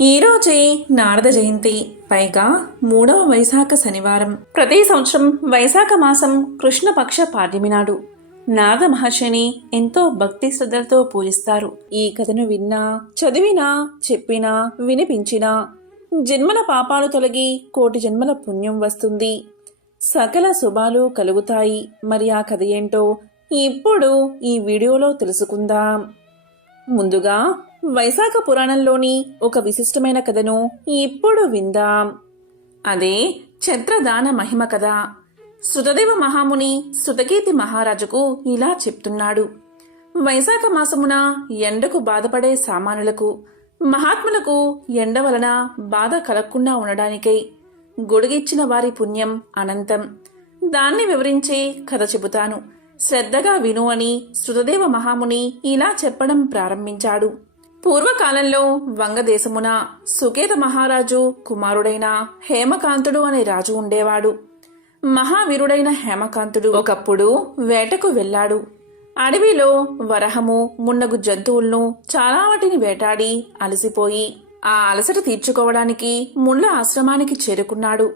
ఈరోజే నారద జయంతి, పైగా 3వ వైశాఖ శనివారం. ప్రతి సంవత్సరం వైశాఖ మాసం కృష్ణపక్ష పాడ్యమి నాడు నారద మహర్షిని ఎంతో భక్తి శ్రద్ధలతో పూజిస్తారు. ఈ కథను విన్నా, చదివినా, చెప్పినా, వినిపించినా జన్మల పాపాలు తొలగి కోటి జన్మల పుణ్యం వస్తుంది, సకల శుభాలు కలుగుతాయి. మరి ఆ కథ ఏంటో ఇప్పుడు ఈ వీడియోలో తెలుసుకుందాం. ముందుగా వైశాఖ పురాణంలోని ఒక విశిష్టమైన కథను ఇప్పుడు విందాం. అదే ఛత్రదాన మహిమ కథ. శృతదేవ మహాముని శృతకీర్తి మహారాజుకు ఇలా చెప్తున్నాడు. వైశాఖ మాసమున ఎండకు బాధపడే సామాన్యులకు, మహాత్ములకు ఎండ వలన బాధ కలగకుండా ఉండడానికై గొడుగిచ్చిన వారి పుణ్యం అనంతం. దాన్ని వివరించే కథ చెబుతాను, శ్రద్ధగా విను అని శృతదేవ మహాముని ఇలా చెప్పడం ప్రారంభించాడు. పూర్వకాలంలో వంగదేశమున సుకేత మహారాజు కుమారుడైన హేమకాంతుడు అనే రాజు ఉండేవాడు. మహావీరుడైన హేమకాంతుడు ఒకప్పుడు వేటకు వెళ్ళాడు. అడవిలో వరహము మున్నగు జంతువులను చాలా వాటిని వేటాడి అలసిపోయి ఆ అలసట తీర్చుకోవడానికి ముళ్ళ ఆశ్రమానికి చేరుకున్నాడు.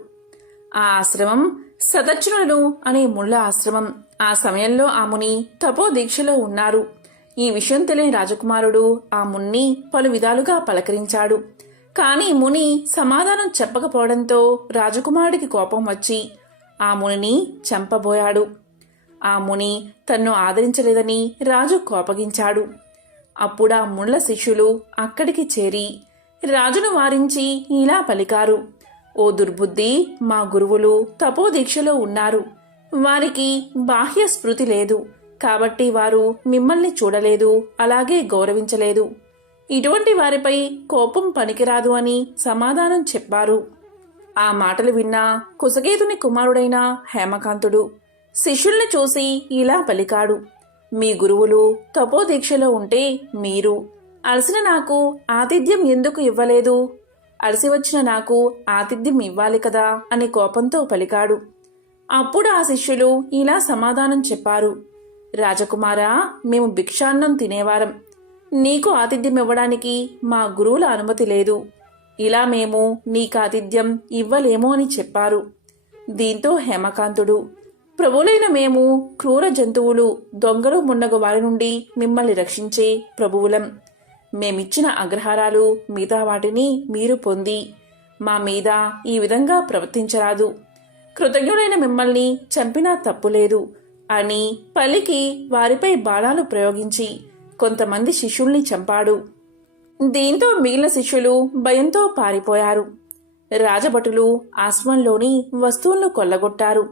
ఆ ఆశ్రమం సదర్జనుడు అనే ముళ్ళ ఆశ్రమం. ఆ సమయంలో ఆ ముని తపో దీక్షలో ఉన్నారు. ఈ విషయం తెలియని రాజకుమారుడు ఆ మున్ని పలు విధాలుగా పలకరించాడు. కాని ముని సమాధానం చెప్పకపోవడంతో రాజకుమారుడికి కోపం వచ్చి ఆ మునిని చంపబోయాడు. ఆ ముని తన్ను ఆదరించలేదని రాజు కోపగించాడు. అప్పుడు ఆ ముళ్ళ శిష్యులు అక్కడికి చేరి రాజును వారించి ఇలా పలికారు. ఓ దుర్బుద్ధి, మా గురువులు తపోదీక్షలో ఉన్నారు. వారికి బాహ్య స్మృతి లేదు, కాబట్టి వారు మిమ్మల్ని చూడలేదు, అలాగే గౌరవించలేదు. ఇటువంటి వారిపై కోపం పనికిరాదు అని సమాధానం చెప్పారు. ఆ మాటలు విన్న కుశకేతుని కుమారుడైన హేమకాంతుడు శిష్యుల్ని చూసి ఇలా పలికాడు. మీ గురువులు తపోదీక్షలో ఉంటే మీరు అలసిన నాకు ఆతిథ్యం ఎందుకు ఇవ్వలేదు? అలసి వచ్చిన నాకు ఆతిథ్యం ఇవ్వాలి కదా అని కోపంతో పలికాడు. అప్పుడు ఆ శిష్యులు ఇలా సమాధానం చెప్పారు. రాజకుమారా, మేము భిక్షాన్నం తినేవారం. నీకు ఆతిథ్యం ఇవ్వడానికి మా గురువుల అనుమతి లేదు. ఇలా మేము నీకు ఆతిథ్యం ఇవ్వలేము అని చెప్పారు. దీంతో హేమకాంతుడు, ప్రభువులైన మేము క్రూర జంతువులు, దొంగలు మున్నగు వారి నుండి మిమ్మల్ని రక్షించే ప్రభువులం. మేమిచ్చిన అగ్రహారాలు మిగతా వాటిని మీరు పొంది మా మీద ఈ విధంగా ప్రవర్తించరాదు. కృతజ్ఞుడైన మిమ్మల్ని చంపినా తప్పులేదు అని పలికి వారిపై బాణాలు ప్రయోగించి కొంతమంది శిష్యుల్ని చంపాడు. దీంతో మిగిలిన శిష్యులు భయంతో పారిపోయారు. రాజభటులు ఆశ్రమంలోని వస్తువులను కొల్లగొట్టారు,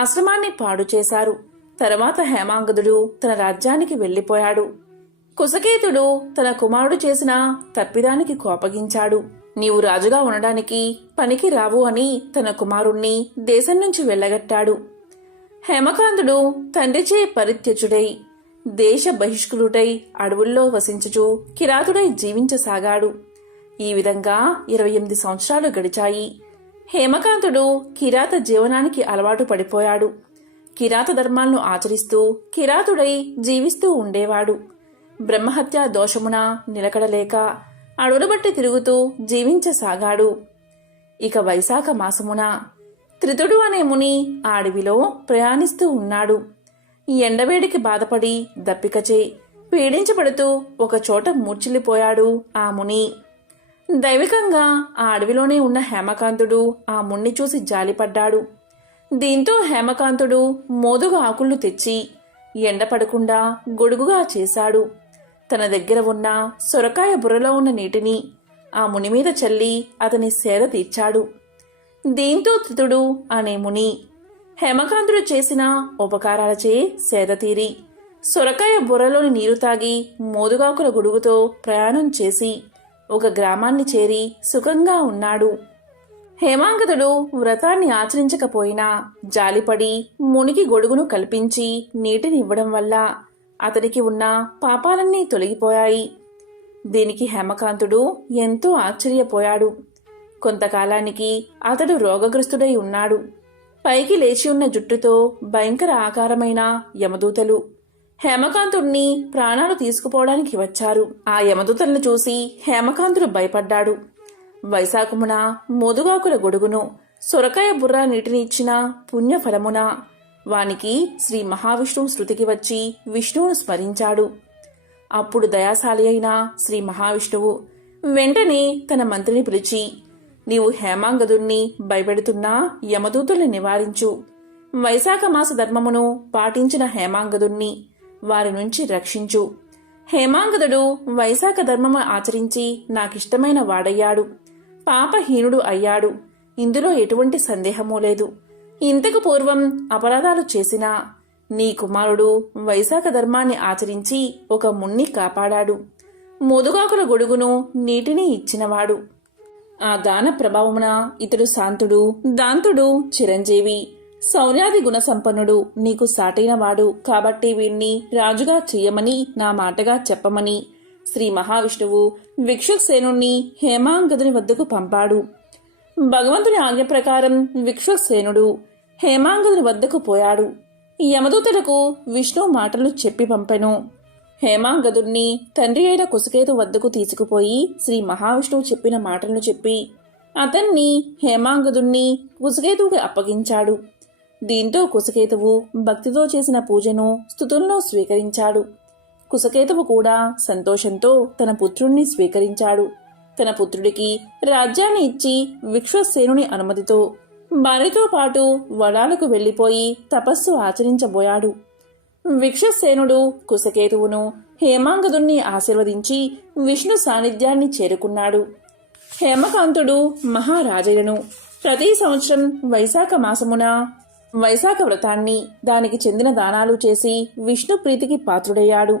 ఆశ్రమాన్ని పాడు చేశారు. తర్వాత హేమాంగదుడు తన రాజ్యానికి వెళ్లిపోయాడు. కుశకేతుడు తన కుమారుడు చేసిన తప్పిదానికి కోపగించాడు. నీవు రాజుగా ఉండడానికి పనికి రావు అని తన కుమారుణ్ణి దేశం నుంచి వెళ్లగట్టాడు. హేమకాంతుడు తండ్రిచే పరిత్యజుడై దేశ బహిష్కృతుడై అడవుల్లో వసించుచూ కిరాతుడై జీవించసాగాడు. ఈ విధంగా 28 సంవత్సరాలు గడిచాయి. హేమకాంతుడు కిరాత జీవనానికి అలవాటు పడిపోయాడు. కిరాత ధర్మాలను ఆచరిస్తూ కిరాతుడై జీవిస్తూ ఉండేవాడు. బ్రహ్మహత్యా దోషమున నిలకడలేక అడవులు బట్టి తిరుగుతూ జీవించసాగాడు. ఇక వైశాఖ మాసమున త్రితుడు అనే ముని ఆ అడవిలో ప్రయాణిస్తూ ఉన్నాడు. ఎండవేడికి బాధపడి దప్పికచే పీడించబడుతూ ఒకచోట మూర్చిల్లిపోయాడు ఆ ముని. దైవికంగా ఆ అడవిలోనే ఉన్న హేమకాంతుడు ఆ మున్ని చూసి జాలిపడ్డాడు. దీంతో హేమకాంతుడు మోదుగా ఆకులను తెచ్చి ఎండపడకుండా గొడుగుగా చేశాడు. తన దగ్గర ఉన్న సొరకాయ బుర్రలో ఉన్న నీటిని ఆ ముని మీద చల్లి అతని సేద తీర్చాడు. దీంతో త్రితుడు అనే ముని హేమకాంతుడు చేసిన ఉపకారాలచే సేద తీరి సొరకాయ బుర్రలోని నీరు తాగి మోదుగాకుల గొడుగుతో ప్రయాణం చేసి ఒక గ్రామాన్ని చేరి సుఖంగా ఉన్నాడు. హేమాంగదుడు వ్రతాన్ని ఆచరించకపోయినా జాలిపడి మునికి గొడుగును కల్పించి నీటిని ఇవ్వడం వల్ల అతనికి ఉన్న పాపాలన్నీ తొలగిపోయాయి. దీనికి హేమకాంతుడు ఎంతో ఆశ్చర్యపోయాడు. కొంతకాలానికి అతడు రోగగ్రస్తుడై ఉన్నాడు. పైకి లేచి ఉన్న జుట్టుతో భయంకర ఆకారమైన యమదూతలు హేమకాంతుడిని ప్రాణాలు తీసుకుపోవడానికి వచ్చారు. ఆ యమదూతలను చూసి హేమకాంతుడు భయపడ్డాడు. వైశాఖమున మోదుగాకుల గొడుగును సొరకాయ బుర్ర నీటిని ఇచ్చిన పుణ్యఫలమున వానికి శ్రీ మహావిష్ణువు శృతికి వచ్చి విష్ణువును స్మరించాడు. అప్పుడు దయాశాలి అయిన శ్రీ మహావిష్ణువు వెంటనే తన మంత్రిని పిలిచి, నీవు హేమాంగదుణ్ణి భయపెడుతున్న యమదూతుల్ని నివారించు. వైశాఖ మాస ధర్మమును పాటించిన హేమాంగదుణ్ణి వారి నుంచి రక్షించు. హేమాంగదుడు వైశాఖ ధర్మము ఆచరించి నాకిష్టమైన వాడయ్యాడు, పాపహీనుడు అయ్యాడు. ఇందులో ఎటువంటి సందేహమూ లేదు. ఇంతకు పూర్వం అపరాధాలు చేసినా నీ కుమారుడు వైశాఖ ధర్మాన్ని ఆచరించి ఒక మున్ని కాపాడాడు. మోదుగాకుల గొడుగును నీటిని ఇచ్చినవాడు. ఆ దాన ప్రభావమున ఇతడు శాంతుడు, దాంతుడు, చిరంజీవి, శౌర్యాది గుణ సంపన్నుడు, నీకు సాటైనవాడు. కాబట్టి వీణ్ణి రాజుగా చెయ్యమని నా మాటగా చెప్పమని శ్రీ మహావిష్ణువు విక్షసేనుణ్ణి హేమాంగదుని వద్దకు పంపాడు. భగవంతుని ఆజ్ఞ ప్రకారం విక్షసేనుడు హేమాంగదుని వద్దకు పోయాడు. యమదూతలకు విష్ణు మాటలు చెప్పి పంపెను. హేమాంగదుణ్ణి తండ్రి అయిన కుశకేతు వద్దకు తీసుకుపోయి శ్రీ మహావిష్ణువు చెప్పిన మాటలను చెప్పి అతన్ని హేమాంగదుణ్ణి కుశకేతువుకి అప్పగించాడు. దీంతో కుశకేతువు భక్తితో చేసిన పూజను స్తుతులను స్వీకరించాడు. కుశకేతువు కూడా సంతోషంతో తన పుత్రుణ్ణి స్వీకరించాడు. తన పుత్రుడికి రాజ్యాన్ని ఇచ్చి విక్షసేనుని అనుమతితో భార్యతో పాటు వనాలకు వెళ్లిపోయి తపస్సు ఆచరించబోయాడు. విక్షసేనుడు కుశకేతువును హేమాంగదుణ్ణి ఆశీర్వదించి విష్ణు సాన్నిధ్యాన్ని చేరుకున్నాడు. హేమకాంతుడు మహారాజయ్యను ప్రతి సంవత్సరం వైశాఖ మాసమున వైశాఖ వ్రతాన్ని దానికి చెందిన దానాలు చేసి విష్ణు ప్రీతికి పాత్రుడయ్యాడు.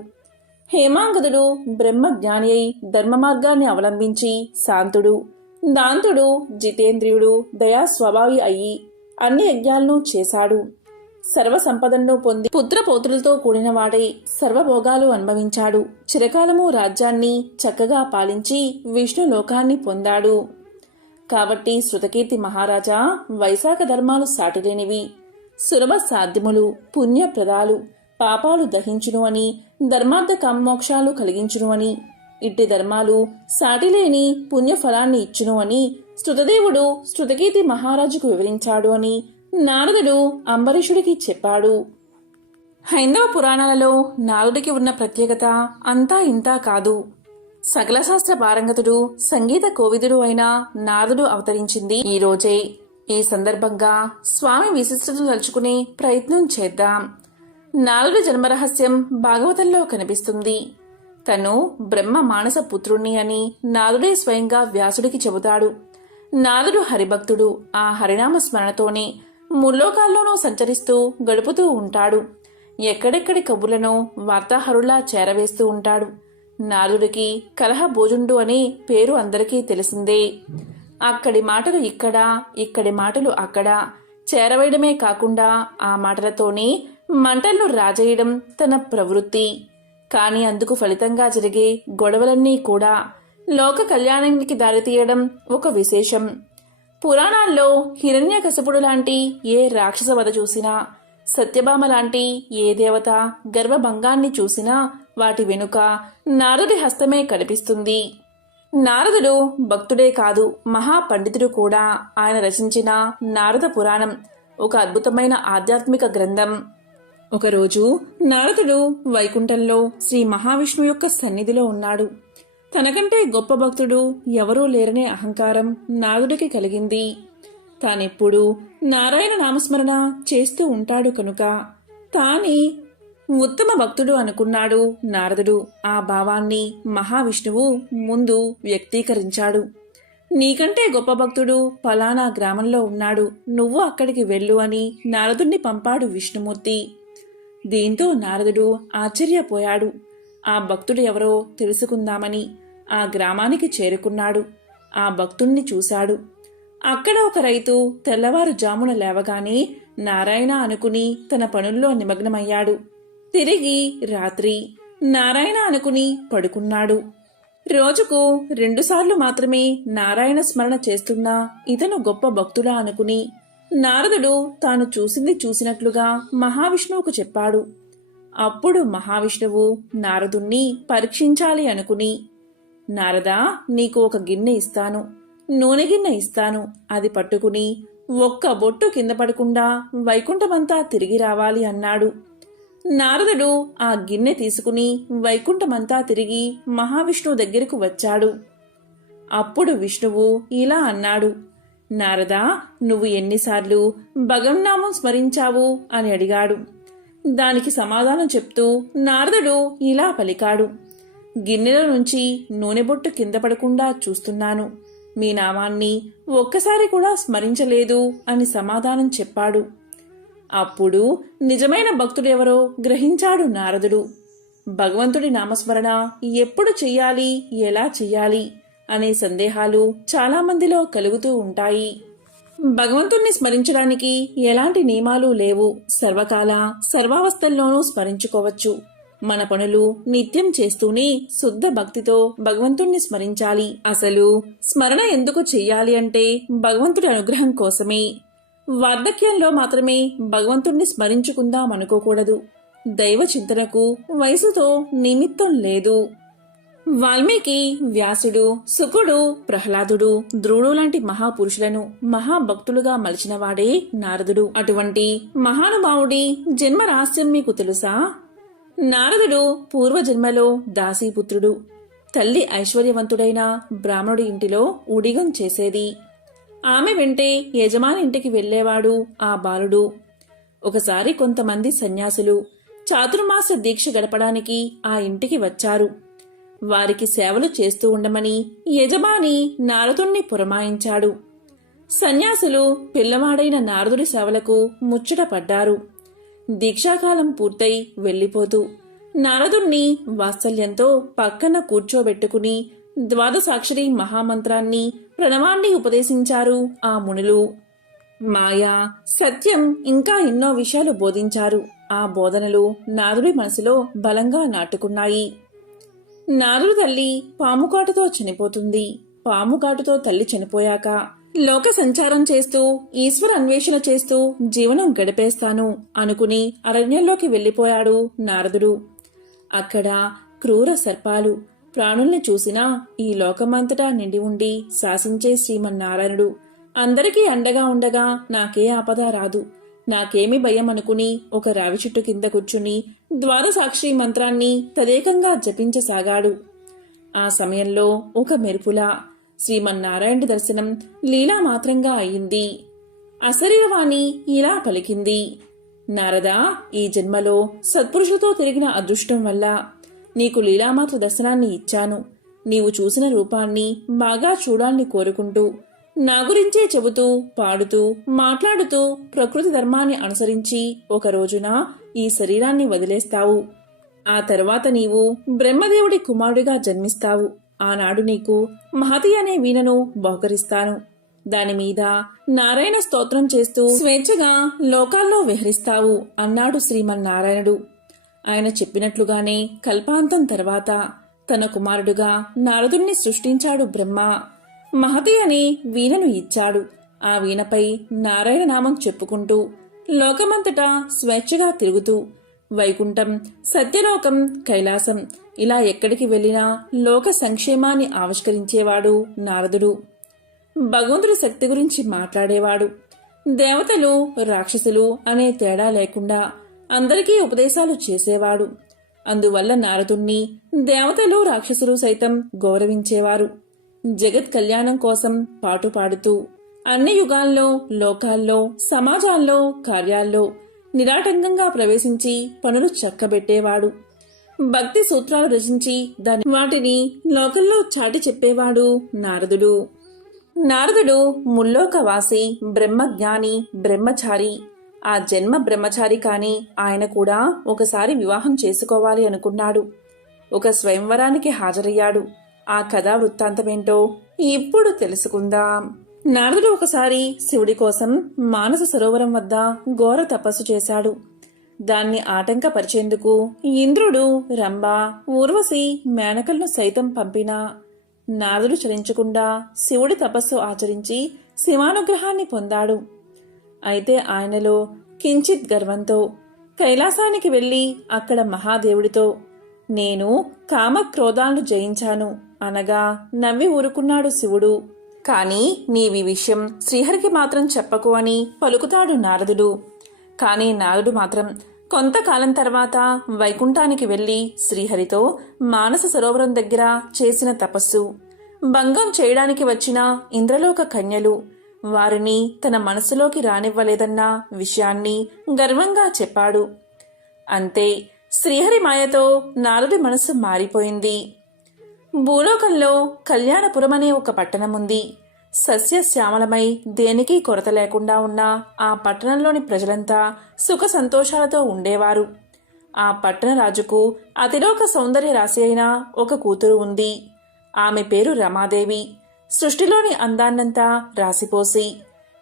హేమాంగదుడు బ్రహ్మజ్ఞాని అయి ధర్మ మార్గాన్ని అవలంబించి శాంతుడు, దాంతుడు, జితేంద్రియుడు, దయాస్వభావి అయి అన్ని యజ్ఞాలను చేశాడు. సర్వ సంపదలను పొంది పుత్రపౌత్రులతో కూడినవాడై సర్వభోగాలు అనుభవించాడు. చిరకాలము రాజ్యాన్ని చక్కగా పాలించి విష్ణు లోకాన్ని పొందాడు. కాబట్టి శృతకీర్తి మహారాజా, వైశాఖ ధర్మాలు సాటిలేనివి, సులభ సాధ్యములు, పుణ్యప్రదాలు, పాపాలు దహించును అని, ధర్మార్థ కామోక్షాలు కలిగించును అని, ఇట్టి ధర్మాలు సాటిలేని పుణ్యఫలాన్ని ఇచ్చును అని శృతదేవుడు శృతకీర్తి మహారాజుకు వివరించాడు అని నారదుడు అంబరీషుడికి చెప్పాడు. హైందవ పురాణాలలో నారదుడికి ఉన్న ప్రత్యేకత అంతా ఇంతా కాదు. సకల శాస్త్ర పారంగతుడు, సంగీత కోవిదుడు అయిన నారదుడు అవతరించింది ఈ రోజే. ఈ సందర్భంగా స్వామి విశిష్టతను తలుచుకునే ప్రయత్నం చేద్దాం. నారదుడి జన్మరహస్యం భాగవతంలో కనిపిస్తుంది. తను బ్రహ్మ మానస పుత్రుణ్ణి అని నారదుడే స్వయంగా వ్యాసుడికి చెబుతాడు. నారదుడు హరిభక్తుడు. ఆ హరినామ స్మరణతోనే ముల్లోకాల్లోనూ సంచరిస్తూ గడుపుతూ ఉంటాడు. ఎక్కడెక్కడి కబుర్లను వార్తాహరులా చేరవేస్తూ ఉంటాడు. నారదుడికి కలహ భోజుండు అనే పేరు అందరికీ తెలిసిందే. అక్కడి మాటలు ఇక్కడ, ఇక్కడి మాటలు అక్కడ చేరవేయడమే కాకుండా ఆ మాటలతోనే మంటలను రాజేయడం తన ప్రవృత్తి. కాని అందుకు ఫలితంగా జరిగే గొడవలన్నీ కూడా లోక కళ్యాణానికి దారితీయడం ఒక విశేషం. పురాణాల్లో హిరణ్యకశపుడు లాంటి ఏ రాక్షస వధ చూసినా, సత్యభామ లాంటి ఏ దేవత గర్భభంగాన్ని చూసినా వాటి వెనుక నారదుడి హస్తమే కనిపిస్తుంది. నారదుడు భక్తుడే కాదు, మహాపండితుడు కూడా. ఆయన రచించిన నారద పురాణం ఒక అద్భుతమైన ఆధ్యాత్మిక గ్రంథం. ఒకరోజు నారదుడు వైకుంఠంలో శ్రీ మహావిష్ణువు యొక్క సన్నిధిలో ఉన్నాడు. తనకంటే గొప్ప భక్తుడు ఎవరూ లేరనే అహంకారం నారదుడికి కలిగింది. తానెప్పుడూ నారాయణ నామస్మరణ చేస్తూ ఉంటాడు కనుక తానే ఉత్తమ భక్తుడు అనుకున్నాడు నారదుడు. ఆ భావాన్ని మహావిష్ణువు ముందు వ్యక్తీకరించాడు. నీకంటే గొప్ప భక్తుడు ఫలానా గ్రామంలో ఉన్నాడు, నువ్వు అక్కడికి వెళ్ళు అని నారదుణ్ణి పంపాడు విష్ణుమూర్తి. దీంతో నారదుడు ఆశ్చర్యపోయాడు. ఆ భక్తుడు ఎవరో తెలుసుకుందామని ఆ గ్రామానికి చేరుకున్నాడు. ఆ భక్తుణ్ణి చూశాడు. అక్కడ ఒక రైతు తెల్లవారుజామున లేవగానే నారాయణ అనుకుని తన పనుల్లో నిమగ్నమయ్యాడు. తిరిగి రాత్రి నారాయణ అనుకుని పడుకున్నాడు. రోజుకు 2 సార్లు మాత్రమే నారాయణ స్మరణ చేస్తున్నా ఇతను గొప్ప భక్తుడా అనుకుని నారదుడు తాను చూసింది చూసినట్లుగా మహావిష్ణువుకు చెప్పాడు. అప్పుడు మహావిష్ణువు నారదుణ్ణి పరీక్షించాలి అనుకుని, నారదా, నీకు ఒక గిన్నె ఇస్తాను. నూనె గిన్నె ఇస్తాను. అది పట్టుకుని ఒక్క బొట్టు కింద పడకుండా వైకుంఠమంతా తిరిగి రావాలి అన్నాడు. నారదుడు ఆ గిన్నె తీసుకుని వైకుంఠమంతా తిరిగి మహావిష్ణువు దగ్గరకు వచ్చాడు. అప్పుడు విష్ణువు ఇలా అన్నాడు, నారదా, నువ్వు ఎన్నిసార్లు భగవన్నామం స్మరించావు అని అడిగాడు. దానికి సమాధానం చెప్తూ నారదుడు ఇలా పలికాడు, గిన్నెలో నుంచి నూనె బొట్టు కింద పడకుండా చూస్తున్నాను. మీ నామాన్ని ఒక్కసారి కూడా స్మరించలేదు అని సమాధానం చెప్పాడు. అప్పుడు నిజమైన భక్తుడెవరో గ్రహించాడు నారదుడు. భగవంతుడి నామస్మరణ ఎప్పుడు చెయ్యాలి, ఎలా చెయ్యాలి అనే సందేహాలు చాలామందిలో కలుగుతూ ఉంటాయి. భగవంతుణ్ణి స్మరించడానికి ఎలాంటి నియమాలు లేవు. సర్వకాల సర్వావస్థల్లోనూ స్మరించుకోవచ్చు. మన పనులు నిత్యం చేస్తూనే శుద్ధ భక్తితో భగవంతుణ్ణి స్మరించాలి. అసలు స్మరణ ఎందుకు చెయ్యాలి అంటే భగవంతుడి అనుగ్రహం కోసమే. వార్ధక్యంలో మాత్రమే భగవంతుణ్ణి స్మరించుకుందాం అనుకోకూడదు. దైవ చింతనకు వయసుతో నిమిత్తం లేదు. వాల్మీకి, వ్యాసుడు, శుకుడు, ప్రహ్లాదుడు, ధ్రువుడు లాంటి మహాపురుషులను మహాభక్తులుగా మలిచినవాడే నారదుడు. అటువంటి మహానుభావుడి జన్మ రహస్యం మీకు తెలుసా? నారదుడు పూర్వజన్మలో దాసీపుత్రుడు. తల్లి ఐశ్వర్యవంతుడైన బ్రాహ్మణుడి ఇంటిలో ఊడిగం చేసేది. ఆమె వెంటే యజమాని ఇంటికి వెళ్లేవాడు ఆ బాలుడు. ఒకసారి కొంతమంది సన్యాసులు చాతుర్మాస దీక్ష గడపడానికి ఆ ఇంటికి వచ్చారు. వారికి సేవలు చేస్తూ ఉండమని యజమాని నారదుణ్ణి పురమాయించాడు. సన్యాసులు పిల్లవాడైన నారదుడి సేవలకు ముచ్చట పడ్డారు. దీక్షాకాలం పూర్తయి వెళ్లిపోతూ నారదుణ్ణి వాత్సల్యంతో పక్కన కూర్చోబెట్టుకుని ద్వాదశాక్షరి మహామంత్రాన్ని, ప్రణవాన్ని ఉపదేశించారు ఆ మునులు. మాయా, సత్యం ఇంకా ఎన్నో విషయాలు బోధించారు. ఆ బోధనలు నారదుడి మనసులో బలంగా నాటుకున్నాయి. నారదుడి తల్లి పాముకాటుతో చనిపోతుంది. పాముకాటుతో తల్లి చనిపోయాక లోక సంచారం చేస్తూ ఈశ్వర అన్వేషణ చేస్తూ జీవనం గడిపేస్తాను అనుకుని అరణ్యంలోకి వెళ్లిపోయాడు నారదుడు. అక్కడ క్రూర సర్పాలు ప్రాణుల్ని చూసినా ఈ లోకమంతటా నిండి ఉండి శాసించే శ్రీమన్నారాయణుడు అందరికీ అండగా ఉండగా నాకే ఆపద రాదు, నాకేమి భయం అనుకుని ఒక రావి చెట్టు కింద కూర్చుని ద్వాదశాక్షరి మంత్రాన్ని తదేకంగా జపించసాగాడు. ఆ సమయంలో ఒక మెరుపులా శ్రీమన్నారాయణుడి దర్శనం లీలామాత్రంగా అయింది. అశరీరవాణి ఇలా పలికింది, నారదా, ఈ జన్మలో సత్పురుషులతో తిరిగిన అదృష్టం వల్ల నీకు లీలామాత్ర దర్శనాన్ని ఇచ్చాను. నీవు చూసిన రూపాన్ని బాగా చూడాలని కోరుకుంటూ నా గురించే చెబుతూ, పాడుతూ, మాట్లాడుతూ ప్రకృతి ధర్మాన్ని అనుసరించి ఒక రోజున ఈ శరీరాన్ని వదిలేస్తావు. ఆ తర్వాత నీవు బ్రహ్మదేవుడి కుమారుడిగా జన్మిస్తావు. ఆనాడు నీకు మహతి అనే వీణను బహుకరిస్తాను. దానిమీద నారాయణ స్తోత్రం చేస్తూ స్వేచ్ఛగా లోకాల్లో విహరిస్తావు అన్నాడు శ్రీమన్నారాయణుడు. ఆయన చెప్పినట్లుగానే కల్పాంతం తర్వాత తన కుమారుడుగా నారదుణ్ణి సృష్టించాడు బ్రహ్మ. మహతి అనే వీణను ఇచ్చాడు. ఆ వీణపై నారాయణ నామం చెప్పుకుంటూ లోకమంతటా స్వేచ్ఛగా తిరుగుతూ వైకుంఠం, సత్యలోకం, కైలాసం ఇలా ఎక్కడికి వెళ్లినా లోక సంక్షేమాన్ని ఆవిష్కరించేవాడు నారదుడు. భగవంతుడి శక్తి గురించి మాట్లాడేవాడు. దేవతలు, రాక్షసులు అనే తేడా లేకుండా అందరికీ ఉపదేశాలు చేసేవాడు. అందువల్ల నారదుణ్ణి దేవతలు, రాక్షసులు సైతం గౌరవించేవారు. జగత్ కళ్యాణం కోసం పాటుపాడుతూ అన్ని యుగాల్లో, లోకాల్లో, సమాజాల్లో, కార్యాల్లో నిరాటంకంగా ప్రవేశించి పనులు చక్కబెట్టేవాడు. భక్తి సూత్రాలు రచించి వాటిని లోకంలో చాటి చెప్పేవాడు నారదుడు. నారదుడు ముల్లోకవాసి, బ్రహ్మజ్ఞాని, బ్రహ్మచారి. ఆ జన్మ బ్రహ్మచారి కాని ఆయన కూడా ఒకసారి వివాహం చేసుకోవాలి అనుకున్నాడు. ఒక స్వయంవరానికి హాజరయ్యాడు. ఆ కథా వృత్తాంతమేంటో ఇప్పుడు తెలుసుకుందాం. నారదుడు ఒకసారి శివుడి కోసం మానస సరోవరం వద్ద ఘోర తపస్సు చేశాడు. దాన్ని ఆటంకపరిచేందుకు ఇంద్రుడు, రంభ, ఊర్వశి, మేనకలను సైతం పంపినా నారదుడు చలించకుండా శివుడి తపస్సు ఆచరించి శివానుగ్రహాన్ని పొందాడు. అయితే ఆయనలో కించిత్ గర్వంతో కైలాసానికి వెళ్లి అక్కడ మహాదేవుడితో నేను కామక్రోధాలను జయించాను అనగా నవ్వి ఊరుకున్నాడు శివుడు. కానీ నీవి విషయం శ్రీహరికి మాత్రం చెప్పకు అని పలుకుతాడు నారదుడు. కానీ నారదుడు మాత్రం కొంతకాలం తర్వాత వైకుంఠానికి వెళ్లి శ్రీహరితో మానస సరోవరం దగ్గర చేసిన తపస్సు, భంగం చేయడానికి వచ్చిన ఇంద్రలోక కన్యలు వారిని తన మనసులోకి రానివ్వలేదన్న విషయాన్ని గర్వంగా చెప్పాడు. అంతే, శ్రీహరి మాయతో నారదుడి మనసు మారిపోయింది. భూలోకంలో కళ్యాణపురమనే ఒక పట్టణముంది. సస్యశ్యామలమై దేనికి కొరత లేకుండా ఉన్న ఆ పట్టణంలోని ప్రజలంతా సుఖ సంతోషాలతో ఉండేవారు. ఆ పట్టణ రాజుకు అతిలోక సౌందర్య రాశి అయిన ఒక కూతురు ఉంది. ఆమె పేరు రమాదేవి. సృష్టిలోని అందాన్నంతా రాసిపోసి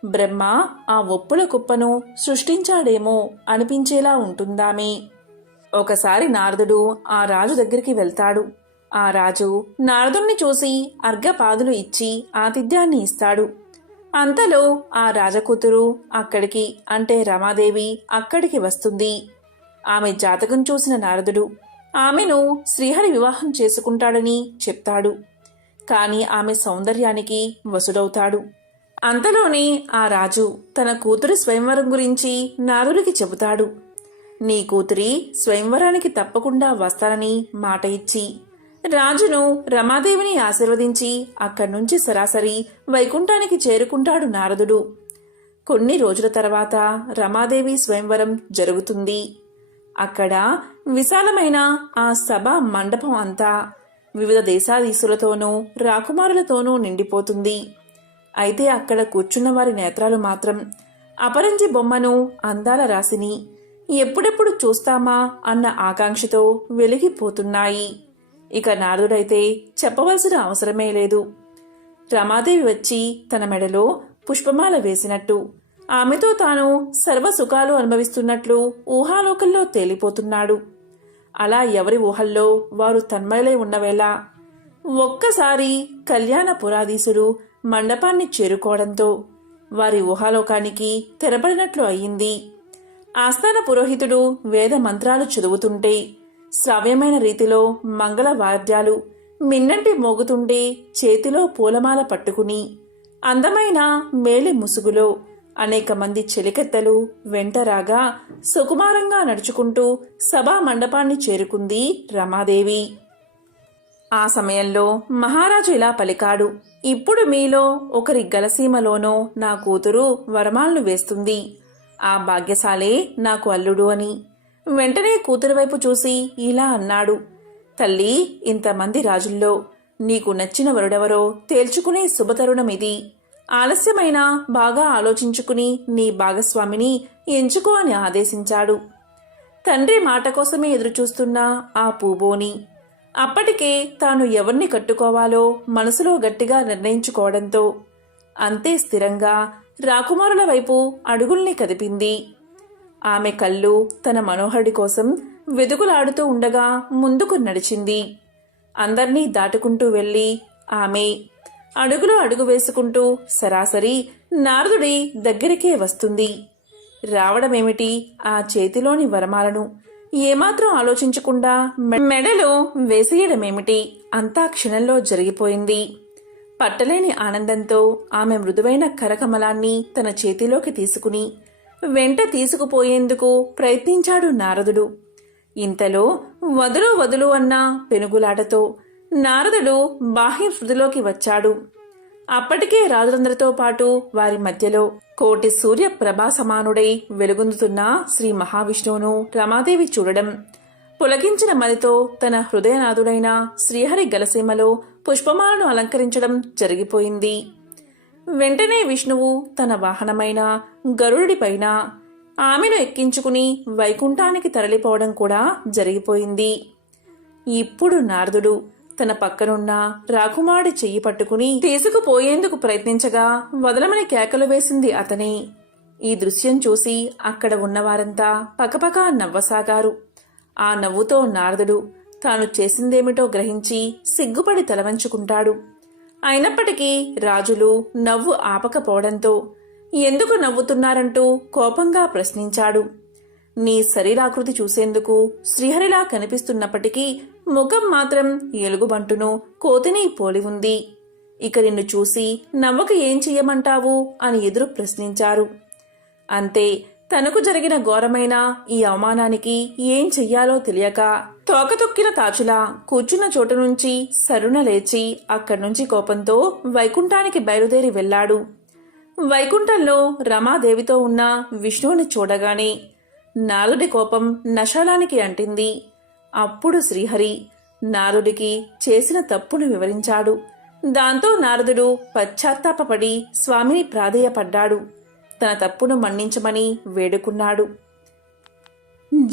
బ్రహ్మ ఆ ఒప్పుల కుప్పను సృష్టించాడేమో అనిపించేలా ఉంటుందామె. ఒకసారి నారదుడు ఆ రాజు దగ్గరికి వెళ్తాడు. ఆ రాజు నారదుణ్ణి చూసి అర్ఘపాదులు ఇచ్చి ఆతిథ్యాన్ని ఇస్తాడు. అంతలో ఆ రాజకూతురు అక్కడికి, అంటే రమాదేవి అక్కడికి వస్తుంది. ఆమె జాతకం చూసిన నారదుడు ఆమెను శ్రీహరి వివాహం చేసుకుంటాడని చెప్తాడు. కాని ఆమె సౌందర్యానికి వసుడవుతాడు. అంతలోనే ఆ రాజు తన కూతురు స్వయంవరం గురించి నారదుడికి చెబుతాడు. నీ కూతురి స్వయంవరానికి తప్పకుండా వస్తానని మాట ఇచ్చి రాజును రమాదేవిని ఆశీర్వదించి అక్కడి నుంచి సరాసరి వైకుంఠానికి చేరుకుంటాడు నారదుడు. కొన్ని రోజుల తర్వాత రమాదేవి స్వయంవరం జరుగుతుంది. అక్కడ విశాలమైన ఆ సభా మండపం అంతా వివిధ దేశాధీశులతోనూ రాకుమారులతోనూ నిండిపోతుంది. అయితే అక్కడ కూర్చున్న వారి నేత్రాలు మాత్రం అపరంజి బొమ్మను, అందాల రాశిని ఎప్పుడెప్పుడు చూస్తామా అన్న ఆకాంక్షతో వెలిగిపోతున్నాయి. ఇక నారదుడైతే చెప్పవలసిన అవసరమే లేదు. రమాదేవి వచ్చి తన మెడలో పుష్పమాల వేసినట్టు, ఆమెతో తాను సర్వసుఖాలు అనుభవిస్తున్నట్లు ఊహాలోకంలో తేలిపోతున్నాడు. అలా ఎవరి ఊహల్లో వారు తన్మయలై ఉన్నవేళ ఒక్కసారి కళ్యాణపురాధీశుడు మండపాన్ని చేరుకోవడంతో వారి ఊహాలోకానికి తెరపడినట్లు అయ్యింది. ఆస్థాన పురోహితుడు వేద మంత్రాలు చదువుతుంటే శ్రావ్యమైన రీతిలో మంగళ వాద్యాలు మిన్నంటి మోగుతుండే చేతిలో పూలమాల పట్టుకుని అందమైన మేలి ముసుగులో అనేక మంది చెలికెత్తలు వెంటరాగా సుకుమారంగా నడుచుకుంటూ సభా మండపాన్ని చేరుకుంది రమాదేవి. ఆ సమయంలో మహారాజు ఇలా పలికాడు. ఇప్పుడు మీలో ఒకరి గలసీమలోనో నా కూతురు వరమాలను వేస్తుంది. ఆ భాగ్యశాలే నాకు అల్లుడు అని. వెంటనే కూతురు వైపు చూసి ఇలా అన్నాడు. తల్లి, ఇంతమంది రాజుల్లో నీకు నచ్చిన వరుడెవరో తేల్చుకునే శుభతరుణమిది. ఆలస్యమైనా బాగా ఆలోచించుకుని నీ భాగస్వామిని ఎంచుకో అని ఆదేశించాడు. తండ్రి మాట కోసమే ఎదురుచూస్తున్న ఆ పూబోని అప్పటికే తాను ఎవరిని కట్టుకోవాలో మనసులో గట్టిగా నిర్ణయించుకోవడంతో అంతే స్థిరంగా రాకుమారుల వైపు అడుగుల్ని కదిపింది. ఆమె కళ్ళు తన మనోహరుడి కోసం వెదుకులాడుతూ ఉండగా ముందుకు నడిచింది. అందర్నీ దాటుకుంటూ వెళ్లి ఆమె అడుగులో అడుగు వేసుకుంటూ సరాసరి నారదుడి దగ్గరికే వస్తుంది. రావడమేమిటి, ఆ చేతిలోని వరమాలను ఏమాత్రం ఆలోచించకుండా మెడలో వేసేయడమేమిటి, అంతా క్షణంలో జరిగిపోయింది. పట్టలేని ఆనందంతో ఆమె మృదువైన కరకమలాన్ని తన చేతిలోకి తీసుకుని వెంట తీసుకుపోయేందుకు ప్రయత్నించాడు నారదుడు. ఇంతలో వదులు వదులు అన్న పెనుగులాటతో నారదుడు బాహ్య శృతిలోకి వచ్చాడు. అప్పటికే రాజులందరితో పాటు వారి మధ్యలో కోటి సూర్య ప్రభా సమానుడై వెలుగొందుతున్న శ్రీ మహావిష్ణువును రమాదేవి చూడడం, పులకించిన మదితో తన హృదయనాథుడైన శ్రీహరి గలసీమలో పుష్పమాలను అలంకరించడం జరిగిపోయింది. వెంటనే విష్ణువు తన వాహనమైన గరుడిపైన ఆమెను ఎక్కించుకుని వైకుంఠానికి తరలిపోవడం కూడా జరిగిపోయింది. ఇప్పుడు నారదుడు తన పక్కనున్న రాకుమారుడి చెయ్యి పట్టుకుని తీసుకుపోయేందుకు ప్రయత్నించగా వదలమని కేకలు వేసింది అతనే. ఈ దృశ్యం చూసి అక్కడ ఉన్నవారంతా పకపకా నవ్వసాగారు. ఆ నవ్వుతో నారదుడు తాను చేసిందేమిటో గ్రహించి సిగ్గుపడి తలవంచుకుంటాడు. అయినప్పటికీ రాజులు నవ్వు ఆపకపోవడంతో ఎందుకు నవ్వుతున్నారంటూ కోపంగా ప్రశ్నించాడు. నీ శరీరాకృతి చూసేందుకు శ్రీహరిలా కనిపిస్తున్నప్పటికీ ముఖం మాత్రం ఎలుగుబంటును కోతిని పోలి ఉంది. ఇక నిన్ను చూసి నవ్వక ఏం చెయ్యమంటావు అని ఎదురు ప్రశ్నించారు. అంతే, తనకు జరిగిన ఘోరమైన ఈ అవమానానికి ఏం చెయ్యాలో తెలియక తోకతొక్కిన తాచులా కూర్చున్న చోటు నుంచి సరున లేచి అక్కడ్నుంచి కోపంతో వైకుంఠానికి బయలుదేరి వెళ్లాడు. వైకుంఠంలో రమాదేవితో ఉన్న విష్ణువుని చూడగానే నారదుడి కోపం నశాలానికి అంటింది. అప్పుడు శ్రీహరి నారదుడికి చేసిన తప్పును వివరించాడు. దాంతో నారదుడు పశ్చాత్తాపపడి స్వామిని ప్రాధేయపడ్డాడు. తన తప్పును మన్నించమని వేడుకున్నాడు.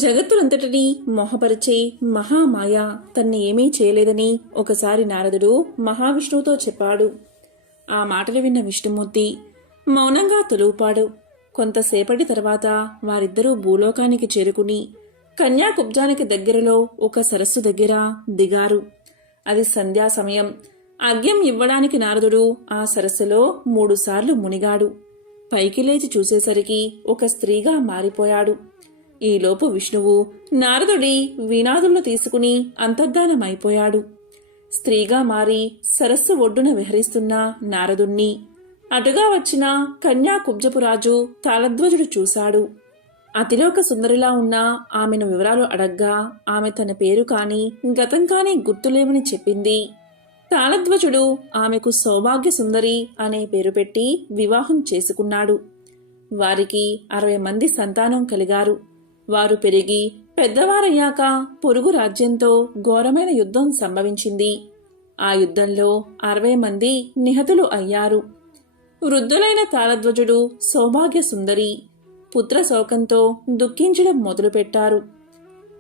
జగత్తునంతటినీ మోహపరిచే మహామాయ తన్ని ఏమీ చేయలేదని ఒకసారి నారదుడు మహావిష్ణువుతో చెప్పాడు. ఆ మాటలు విన్న విష్ణుమూర్తి మౌనంగా తొలుపాడు. కొంతసేపటి తర్వాత వారిద్దరూ భూలోకానికి చేరుకుని కన్యాకుబ్జానికి దగ్గరలో ఒక సరస్సు దగ్గర దిగారు. అది సంధ్యా సమయం. అర్ఘ్యం ఇవ్వడానికి నారదుడు ఆ సరస్సులో 3 సార్లు మునిగాడు. పైకి లేచి చూసేసరికి ఒక స్త్రీగా మారిపోయాడు. ఈలోపు విష్ణువు నారదుడి వీణాదులను తీసుకుని అంతర్ధానమైపోయాడు. స్త్రీగా మారి సరస్సు ఒడ్డున విహరిస్తున్న నారదుణ్ణి అటుగా వచ్చిన కన్యాకుబ్జపురాజు తాళధ్వజుడు చూశాడు. అతిలోక సుందరిలా ఉన్న ఆమెను వివరాలు అడగ్గా ఆమె తన పేరు కాని గతం కాని గుర్తులేమని చెప్పింది. తాళధ్వజుడు ఆమెకు సౌభాగ్య సుందరి అనే పేరు పెట్టి వివాహం చేసుకున్నాడు. వారికి 60 మంది సంతానం కలిగారు. వారు పెరిగి పెద్దవారయ్యాక పొరుగు రాజ్యంతో ఘోరమైన యుద్ధం సంభవించింది. ఆ యుద్ధంలో 60 మంది నిహతులు అయ్యారు. వృద్ధులైన తాళధ్వజుడు సౌభాగ్య సుందరి పుత్ర శోకంతో దుఃఖించడం మొదలుపెట్టారు.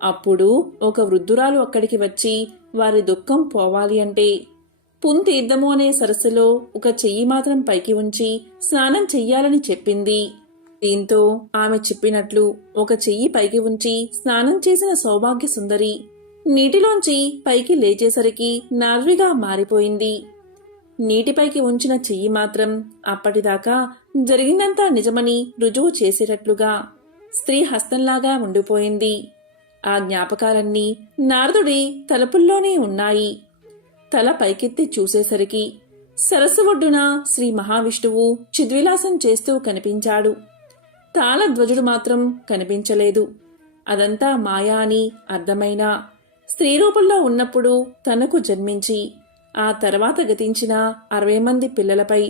అప్పుడు ఒక వృద్ధురాలు అక్కడికి వచ్చి వారి దుఃఖం పోవాలి అంటే పుంతీర్థము అనే సరస్సులో ఒక చెయ్యి మాత్రం పైకి ఉంచి స్నానం చెయ్యాలని చెప్పింది. దీంతో ఆమె చెప్పినట్లు ఒక చెయ్యి పైకి ఉంచి స్నానం చేసిన సౌభాగ్య సుందరి నీటిలోంచి పైకి లేచేసరికి నార్విగా మారిపోయింది. నీటిపైకి ఉంచిన చెయ్యి మాత్రం అప్పటిదాకా జరిగిందంతా నిజమని రుజువు చేసేటట్లుగా స్త్రీ హస్తంలాగా ఉండిపోయింది. ఆ జ్ఞాపకాలన్నీ నారదుడి తలుపుల్లోనే ఉన్నాయి. తల పైకెత్తి చూసేసరికి సరస్సు ఒడ్డున శ్రీ మహావిష్ణువు చిద్విలాసం చేస్తూ కనిపించాడు. తాళధ్వజుడు మాత్రం కనిపించలేదు. అదంతా మాయా అని అర్థమైనా స్త్రీ రూపంలో ఉన్నప్పుడు తనకు జన్మించి ఆ తర్వాత గతించిన 60 మంది పిల్లలపై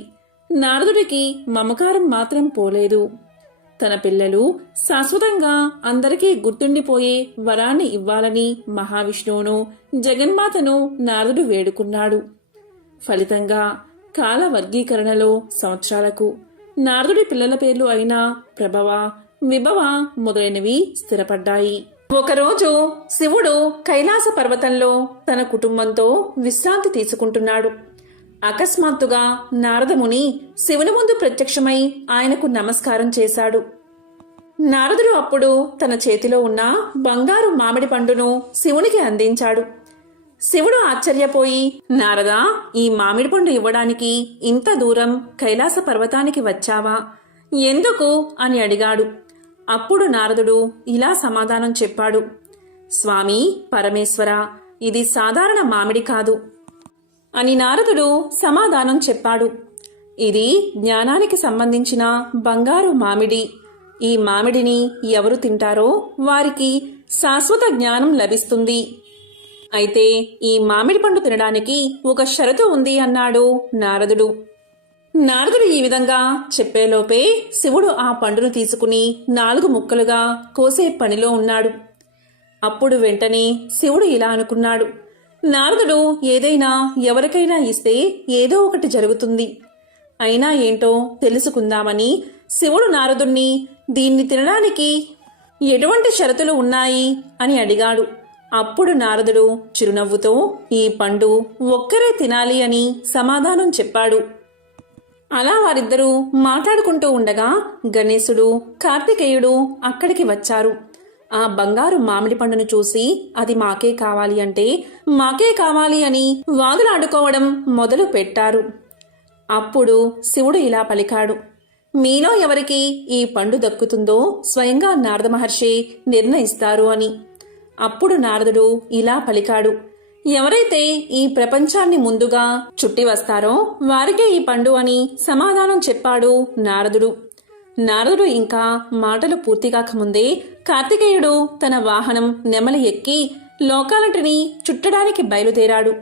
నారదుడికి మమకారం మాత్రం పోలేదు. తన పిల్లలు శాశ్వతంగా అందరికీ గుర్తుండిపోయే వరాన్ని ఇవ్వాలని మహావిష్ణువును జగన్మాతను నారదుడు వేడుకున్నాడు. ఫలితంగా కాల వర్గీకరణలో సంవత్సరాలకు నారదుడి పిల్లల పేర్లు అయిన ప్రభవ, విభవ మొదలైనవి స్థిరపడ్డాయి. ఒకరోజు శివుడు కైలాస పర్వతంలో తన కుటుంబంతో విశ్రాంతి తీసుకుంటున్నాడు. అకస్మాత్తుగా నారదముని శివుని ముందు ప్రత్యక్షమై ఆయనకు నమస్కారం చేశాడు. నారదుడు అప్పుడు తన చేతిలో ఉన్న బంగారు మామిడి పండును శివునికి అందించాడు. శివుడు ఆశ్చర్యపోయి, నారదా, ఈ మామిడి పండు ఇవ్వడానికి ఇంత దూరం కైలాస పర్వతానికి వచ్చావా? ఎందుకు అని అడిగాడు. అప్పుడు నారదుడు ఇలా సమాధానం చెప్పాడు. స్వామి పరమేశ్వర, ఇది సాధారణ మామిడి కాదు అని నారదుడు సమాధానం చెప్పాడు. ఇది జ్ఞానానికి సంబంధించిన బంగారు మామిడి. ఈ మామిడిని ఎవరు తింటారో వారికి శాశ్వత జ్ఞానం లభిస్తుంది. అయితే ఈ మామిడి పండు తినడానికి ఒక షరతు ఉంది అన్నాడు నారదుడు. నారదుడు ఈ విధంగా చెప్పేలోపే శివుడు ఆ పండును తీసుకుని 4 ముక్కలుగా కోసే పనిలో ఉన్నాడు. అప్పుడు వెంటనే శివుడు ఇలా అనుకున్నాడు. నారదుడు ఏదైనా ఎవరికైనా ఇస్తే ఏదో ఒకటి జరుగుతుంది. అయినా ఏంటో తెలుసుకుందామని శివుడు నారదుణ్ణి దీన్ని తినడానికి ఎటువంటి షరతులు ఉన్నాయి అని అడిగాడు. అప్పుడు నారదుడు చిరునవ్వుతో ఈ పండు ఒక్కరే తినాలి అని సమాధానం చెప్పాడు. అలా వారిద్దరూ మాట్లాడుకుంటూ ఉండగా గణేశుడు, కార్తికేయుడు అక్కడికి వచ్చారు. ఆ బంగారు మామిడి పండును చూసి అది మాకే కావాలి అంటే మాకే కావాలి అని వాదులాడుకోవడం మొదలు పెట్టారు. అప్పుడు శివుడు ఇలా పలికాడు. మీలో ఎవరికి ఈ పండు దక్కుతుందో స్వయంగా నారద మహర్షి నిర్ణయిస్తారు అని. అప్పుడు నారదుడు ఇలా పలికాడు. ఎవరైతే ఈ ప్రపంచాన్ని ముందుగా చుట్టి వస్తారో వారికే ఈ పండు అని సమాధానం చెప్పాడు నారదుడు. నారదుడు ఇంకా మాటలు పూర్తి కాకముందే కార్తికేయుడు తన వాహనం నెమలి ఎక్కి లోకాలటిని చుట్టడానికి బయలుదేరాడు.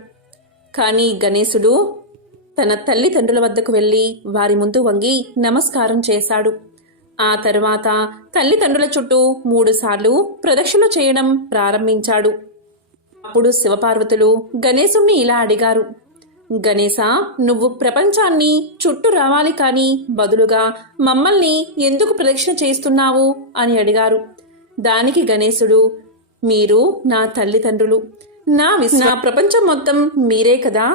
కానీ గణేశుడు తన తల్లిదండ్రుల వద్దకు వెళ్లి వారి ముందు వంగి నమస్కారం చేశాడు. ఆ తరువాత తల్లిదండ్రుల చుట్టూ 3 సార్లు ప్రదక్షిణ చేయడం ప్రారంభించాడు. అప్పుడు శివపార్వతులు గణేశుణ్ణి ఇలా అడిగారు, గణేశ, నువ్వు ప్రపంచాన్ని చుట్టూ రావాలి కానీ బదులుగా మమ్మల్ని ఎందుకు ప్రదక్షిణ చేస్తున్నావు అని అడిగారు. దానికి గణేశుడు, మీరు నా తల్లిదండ్రులు, నా ప్రపంచం మొత్తం మీరే కదా,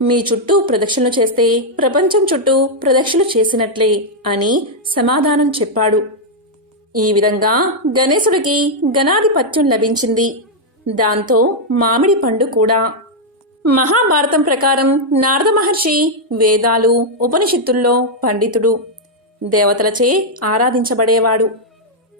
మీ చుట్టూ ప్రదక్షిణలు చేస్తే ప్రపంచం చుట్టూ ప్రదక్షిణలు చేసినట్లే అని సమాధానం చెప్పాడు. ఈ విధంగా గణేశుడికి గణాధిపత్యం లభించింది. దాంతో మామిడి పండు కూడా. మహాభారతం ప్రకారం నారద మహర్షి వేదాలు ఉపనిషత్తుల్లో పండితుడు, దేవతలచే ఆరాధించబడేవాడు,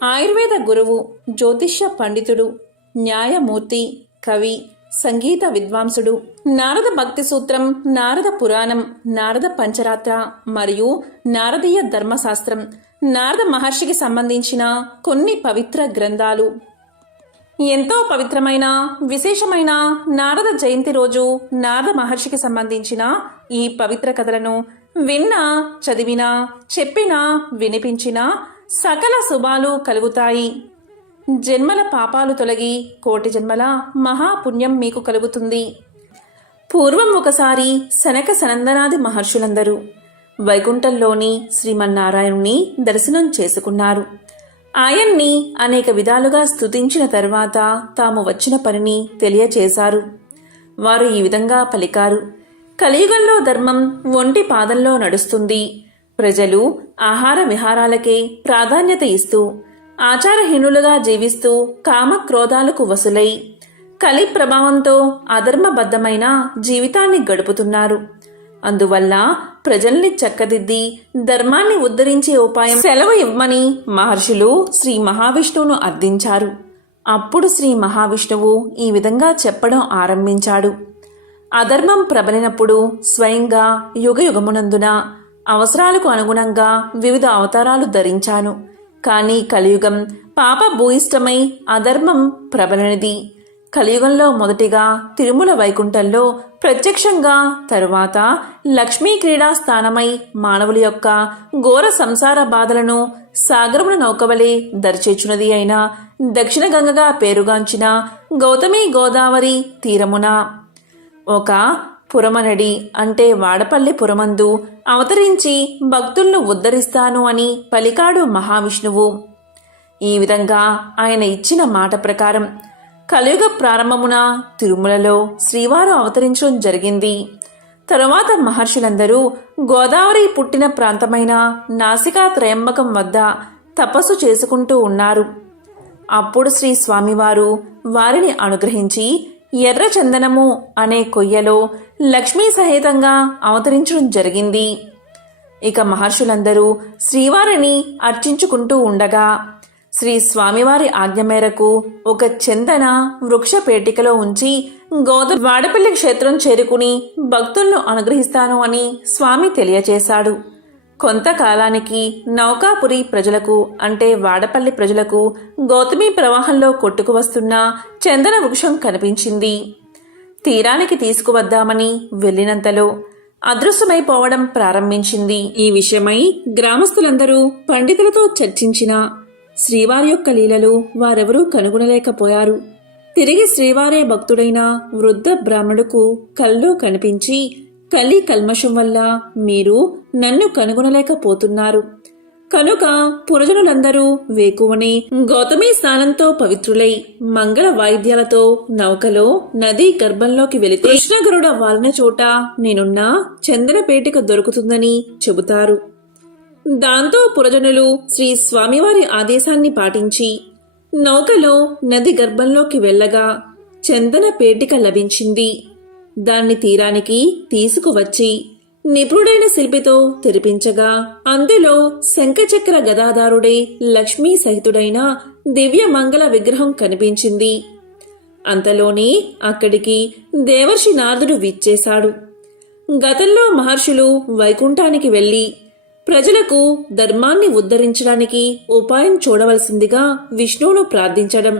ఆయుర్వేద గురువు, జ్యోతిష్య పండితుడు, న్యాయమూర్తి, కవి, సంగీత విద్వాంసుడు. నారద భక్తి సూత్రం, నారద పురాణం, నారద పంచరాత్ర మరియు నారదీయ ధర్మశాస్త్రం, నారద మహర్షికి సంబంధించిన కొన్ని పవిత్ర గ్రంథాలు. ఎంతో పవిత్రమైన విశేషమైన నారద జయంతి రోజు నారద మహర్షికి సంబంధించిన ఈ పవిత్ర కథలను విన్నా, చదివినా, చెప్పినా, వినిపించినా సకల శుభాలు కలుగుతాయి. జన్మల పాపాలు తొలగి కోటి జన్మల మహాపుణ్యం మీకు కలుగుతుంది. పూర్వం ఒకసారి సనక సనందనాది మహర్షులందరూ వైకుంఠంలోని శ్రీమన్నారాయణుని దర్శనం చేసుకున్నారు. ఆయన్ని అనేక విధాలుగా స్తుతించిన తరువాత తాము వచ్చిన పనిని తెలియచేశారు. వారు ఈ విధంగా పలికారు, కలియుగంలో ధర్మం ఒంటి పాదంలో నడుస్తుంది. ప్రజలు ఆహార విహారాలకే ప్రాధాన్యత ఇస్తూ ఆచారహీనులుగా జీవిస్తూ కామక్రోధాలకు వసులై కలి ప్రభావంతో అధర్మబద్ధమైన జీవితాన్ని గడుపుతున్నారు. అందువల్ల ప్రజల్ని చక్కదిద్ది ధర్మాన్ని ఉద్ధరించే ఉపాయం సెలవు ఇవ్వమని మహర్షులు శ్రీ మహావిష్ణువును అర్థించారు. అప్పుడు శ్రీ మహావిష్ణువు ఈ విధంగా చెప్పడం ఆరంభించాడు. అధర్మం ప్రబలినప్పుడు స్వయంగా యుగయుగమునందున అవసరాలకు అనుగుణంగా వివిధ అవతారాలు ధరించాను. కానీ కలియుగం పాప భూయిష్టమై అధర్మం ప్రబలనిది. కలియుగంలో మొదటిగా తిరుమల వైకుంఠంలో ప్రత్యక్షంగా, తరువాత లక్ష్మీ క్రీడా స్థానమై మానవుల యొక్క ఘోర సంసార బాధలను సాగరమున నౌకవలే దరిచేచున్నది అయిన దక్షిణ గంగగా పేరుగాంచిన గౌతమి గోదావరి తీరమున ఒక పురమనడి అంటే వాడపల్లి పురమందు అవతరించి భక్తులను ఉద్ధరిస్తాను అని పలికాడు మహావిష్ణువు. ఈ విధంగా ఆయన ఇచ్చిన మాట ప్రకారం కలియుగ ప్రారంభమున తిరుమలలో శ్రీవారు అవతరించడం జరిగింది. తరువాత మహర్షులందరూ గోదావరి పుట్టిన ప్రాంతమైన నాసికా త్రయంబకం వద్ద తపస్సు చేసుకుంటూ ఉన్నారు. అప్పుడు శ్రీ స్వామివారు వారిని అనుగ్రహించి ఎర్ర చందనము అనే కొయ్యలో లక్ష్మీ సహితంగా అవతరించడం జరిగింది. ఇక మహర్షులందరూ శ్రీవారిని అర్చించుకుంటూ ఉండగా శ్రీ స్వామివారి ఆజ్ఞ మేరకు ఒక చందన వృక్ష పేటికలో ఉంచి వాడపల్లి క్షేత్రం చేరుకుని భక్తులను అనుగ్రహిస్తాను అని స్వామి తెలియచేశాడు. కొంతకాలానికి నౌకాపురి ప్రజలకు అంటే వాడపల్లి ప్రజలకు గౌతమి ప్రవాహంలో కొట్టుకు వస్తున్న చందన వృక్షం కనిపించింది. తీరానికి తీసుకువద్దామని వెళ్ళినంతలో అదృశ్యమైపోవడం ప్రారంభించింది. ఈ విషయమై గ్రామస్తులందరూ పండితులతో చర్చించిన శ్రీవారి యొక్క లీలలు వారెవరూ కనుగొనలేకపోయారు. తిరిగి శ్రీవారే భక్తుడైన వృద్ధ బ్రాహ్మణుడుకు కల్లో కనిపించి, కలి కల్మషం వల్ల మీరు నన్ను కనుగొనలేకపోతున్నారు కనుక పురజనులందరూ వేకువనే గౌతమి స్నానంతో పవిత్రులై మంగళ వాయిద్యాలతో నౌకలో నదీ గర్భంలోకి వెళితే కృష్ణగరుడ వాలిన చోట నేనున్న చందన పేటిక దొరుకుతుందని చెబుతారు. దాంతో పురజనులు శ్రీ స్వామివారి ఆదేశాన్ని పాటించి నౌకలో నది గర్భంలోకి వెళ్ళగా చందన పేటిక లభించింది. దాన్ని తీరానికి తీసుకువచ్చి నిపుణుడైన శిల్పితో తెరిపించగా అందులో శంఖచక్ర గదాధారుడే లక్ష్మీ సహితుడైన దివ్య మంగళ విగ్రహం కనిపించింది. అంతలోనే అక్కడికి దేవర్షి నారదుడు విచ్చేశాడు. గతంలో మహర్షులు వైకుంఠానికి వెళ్ళి ప్రజలకు ధర్మాన్ని ఉద్ధరించడానికి ఉపాయం చూడవలసిందిగా విష్ణువును ప్రార్థించడం,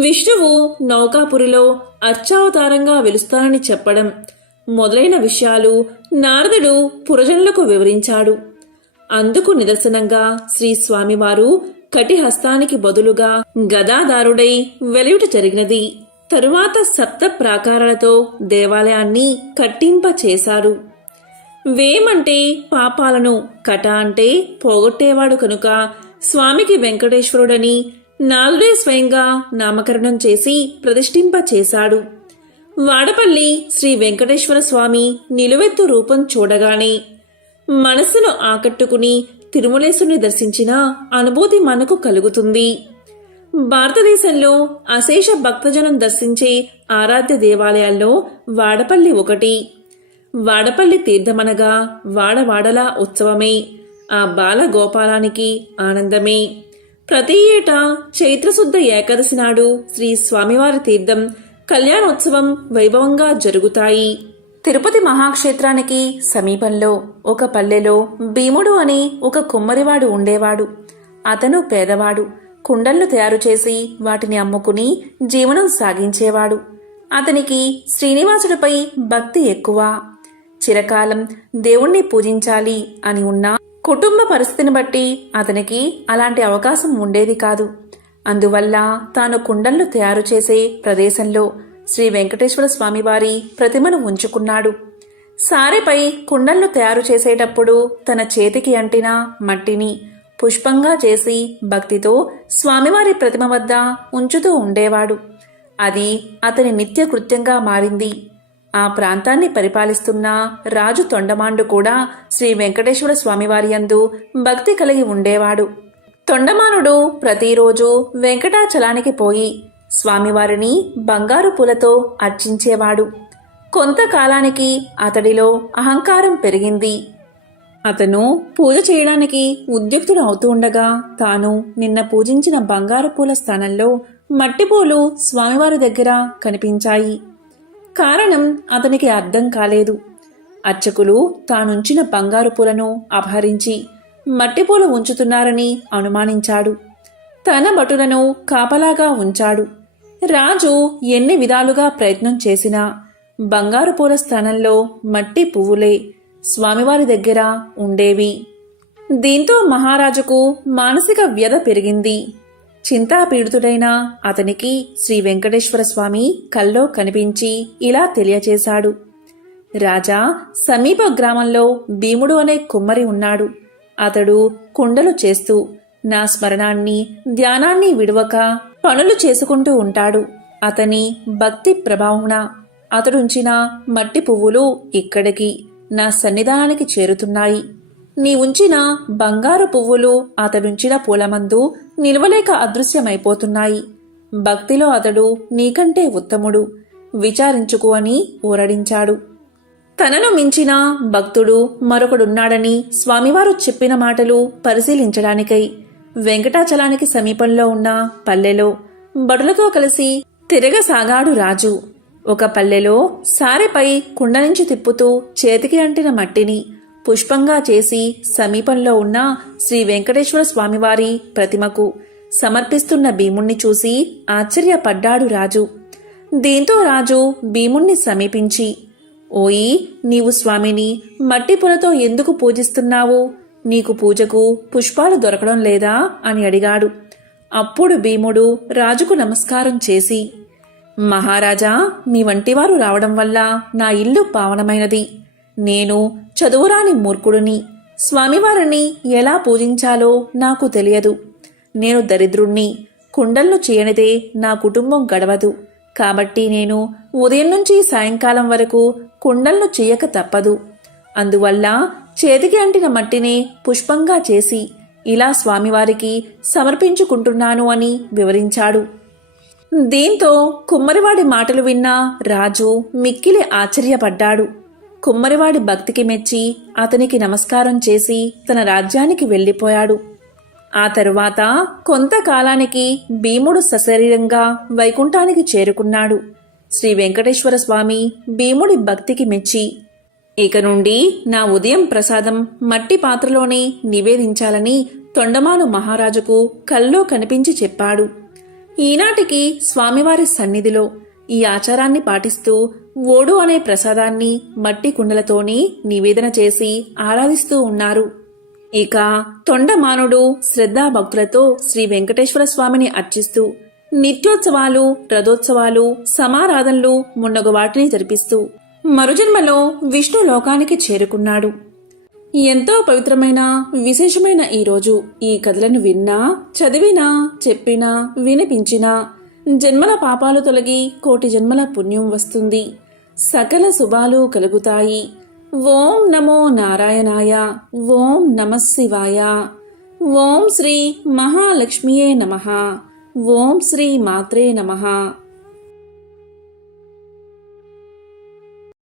విష్ణువు నౌకాపురిలో అర్చావతారంగా వెలుస్తానని చెప్పడం మొదలైన విషయాలు నారదుడు పురజనులకు వివరించాడు. అందుకు నిదర్శనంగా శ్రీ స్వామివారు కటిహస్తానికి బదులుగా గదాదారుడై వెలుయుట జరిగినది. తరువాత సప్త ప్రాకారాలతో దేవాలయాన్ని కట్టింప చేశారు. వేమంటే పాపాలను, కట అంటే పోగొట్టేవాడు కనుక స్వామికి వెంకటేశ్వరుడని నాలుడే స్వయంగా నామకరణం చేసి ప్రతిష్ఠింప చేశాడు. వాడపల్లి శ్రీ వెంకటేశ్వర స్వామి నిలువెత్తు రూపం చూడగానే మనస్సును ఆకట్టుకుని తిరుమలేశుని దర్శించిన అనుభూతి మనకు కలుగుతుంది. భారతదేశంలో అశేష భక్తజనం దర్శించే ఆరాధ్య దేవాలయాల్లో వాడపల్లి ఒకటి. వాడపల్లి తీర్థమనగా వాడవాడలా ఉత్సవమే, ఆ బాల గోపాలానికి ఆనందమే. ప్రతి ఏటా చైత్రశుద్ధ ఏకాదశి నాడు శ్రీ స్వామివారి తీర్థం కళ్యాణోత్సవం వైభవంగా జరుగుతాయి. తిరుపతి మహాక్షేత్రానికి సమీపంలో ఒక పల్లెలో భీముడు అని ఒక కుమ్మరివాడు ఉండేవాడు. అతను పేదవాడు. కుండలను తయారు చేసి వాటిని అమ్ముకుని జీవనం సాగించేవాడు. అతనికి శ్రీనివాసుడిపై భక్తి ఎక్కువ. చిరకాలం దేవుణ్ణి పూజించాలి అని ఉన్నా కుటుంబ పరిస్థితిని బట్టి అతనికి అలాంటి అవకాశం ఉండేది కాదు. అందువల్ల తాను కుండలను తయారు చేసే ప్రదేశంలో శ్రీ వెంకటేశ్వర స్వామివారి ప్రతిమను ఉంచుకున్నాడు. సారెపై కుండలను తయారు చేసేటప్పుడు తన చేతికి అంటిన మట్టిని పుష్పంగా చేసి భక్తితో స్వామివారి ప్రతిమ వద్ద ఉంచుతూ ఉండేవాడు. అది అతని నిత్య కృత్యంగా మారింది. ఆ ప్రాంతాన్ని పరిపాలిస్తున్న రాజు తొండమాండు కూడా శ్రీ వెంకటేశ్వర స్వామివారి యందు భక్తి కలిగి ఉండేవాడు. తొండమానుడు ప్రతిరోజు వెంకటాచలానికి పోయి స్వామివారిని బంగారు పూలతో అర్చించేవాడు. కొంతకాలానికి అతడిలో అహంకారం పెరిగింది. అతను పూజ చేయడానికి ఉద్యుక్తుడు అవుతూ ఉండగా తాను నిన్న పూజించిన బంగారు పూల స్థానంలో మట్టిపూలు స్వామివారి దగ్గర కనిపించాయి. కారణం అతనికి అర్థం కాలేదు. అర్చకులు తానుంచిన బంగారు పూలను అపహరించి మట్టిపూలు ఉంచుతున్నారని అనుమానించాడు. తన భటులను కాపలాగా ఉంచాడు. రాజు ఎన్ని విధాలుగా ప్రయత్నం చేసినా బంగారు పూల స్థానంలో మట్టి పువ్వులే స్వామివారి దగ్గర ఉండేవి. దీంతో మహారాజుకు మానసిక వ్యధ పెరిగింది. చింతాపీడితుడైన అతనికి శ్రీ వెంకటేశ్వర స్వామి కల్లో కనిపించి ఇలా తెలియచేశాడు. రాజా, సమీప గ్రామంలో భీముడు అనే కుమ్మరి ఉన్నాడు. అతడు కుండలు చేస్తూ నా స్మరణాన్ని, ధ్యానాన్ని విడవక పనులు చేసుకుంటూ ఉంటాడు. అతని భక్తి ప్రభావమున అతడుంచిన మట్టి పువ్వులు ఇక్కడికి నా సన్నిధానానికి చేరుతున్నాయి. నీ ఉంచిన బంగారు పువ్వులు అతడుంచిన పూలమందు నిలవలేక అదృశ్యమైపోతున్నాయి. భక్తిలో అతడు నీకంటే ఉత్తముడు, విచారించుకు అని ఊరడించాడు. తనను మించిన భక్తుడు మరొకడున్నాడని స్వామివారు చెప్పిన మాటలు పరిశీలించడానికై వెంకటాచలానికి సమీపంలో ఉన్న పల్లెలో బడులతో కలిసి తిరగసాగాడు రాజు. ఒక పల్లెలో సారెపై కుండ నుంచి తిప్పుతూ చేతికి అంటిన మట్టిని పుష్పంగా చేసి సమీపంలో ఉన్న శ్రీ వెంకటేశ్వర స్వామివారి ప్రతిమకు సమర్పిస్తున్న భీముణ్ణి చూసి ఆశ్చర్యపడ్డాడు రాజు. దీంతో రాజు భీముణ్ణి సమీపించి, ఓయి, నీవు స్వామిని మట్టి పూలతో ఎందుకు పూజిస్తున్నావు? నీకు పూజకు పుష్పాలు దొరకడం లేదా అని అడిగాడు. అప్పుడు భీముడు రాజుకు నమస్కారం చేసి, మహారాజా, మీ వంటివారు రావడం వల్ల నా ఇల్లు పావనమైనది. నేను చదువురాని మూర్ఖుడిని. స్వామివారిని ఎలా పూజించాలో నాకు తెలియదు. నేను దరిద్రుణ్ణి. కుండలను చేయనిదే నా కుటుంబం గడవదు. కాబట్టి నేను ఉదయం నుంచి సాయంకాలం వరకు కుండలను చేయక తప్పదు. అందువల్ల చేతికి అంటిన మట్టిని పుష్పంగా చేసి ఇలా స్వామివారికి సమర్పించుకుంటున్నాను అని వివరించాడు. దీంతో కుమ్మరివాడి మాటలు విన్న రాజు మిక్కిలి ఆశ్చర్యపడ్డాడు. కుమ్మరివాడి భక్తికి మెచ్చి అతనికి నమస్కారం చేసి తన రాజ్యానికి వెళ్ళిపోయాడు. ఆ తరువాత కొంతకాలానికి భీముడు సశరీరంగా వైకుంఠానికి చేరుకున్నాడు. శ్రీ వెంకటేశ్వర స్వామి భీముడి భక్తికి మెచ్చి, ఇక నుండి నా ఉదయం ప్రసాదం మట్టి పాత్రలోనే నివేదించాలని తొండమాను మహారాజుకు కల్లో కనిపించి చెప్పాడు. ఈనాటికి స్వామివారి సన్నిధిలో ఈ ఆచారాన్ని పాటిస్తూ ఓడు అనే ప్రసాదాన్ని మట్టి కుండలతోనే నివేదన చేసి ఆరాధిస్తూ ఉన్నారు. ఇక తొండమానుడు శ్రద్ధాభక్తులతో శ్రీ వెంకటేశ్వర స్వామిని అర్చిస్తూ నిత్యోత్సవాలు, రథోత్సవాలు, సమారాధనలు మున్నగు వాటిని జరిపిస్తూ మరుజన్మలో విష్ణు లోకానికి చేరుకున్నాడు. ఎంతో పవిత్రమైన విశేషమైన ఈరోజు ఈ కథలను విన్నా, చదివినా, చెప్పినా, వినిపించినా జన్మల పాపాలు తొలగి కోటి జన్మల పుణ్యం వస్తుంది. సకల శుభాలు కలుగుతాయి. ఓం నమో నారాయణాయ. ఓం నమః శివాయ. ఓం శ్రీ మహాలక్ష్మియే నమః. ఓం శ్రీ మాత్రే నమః.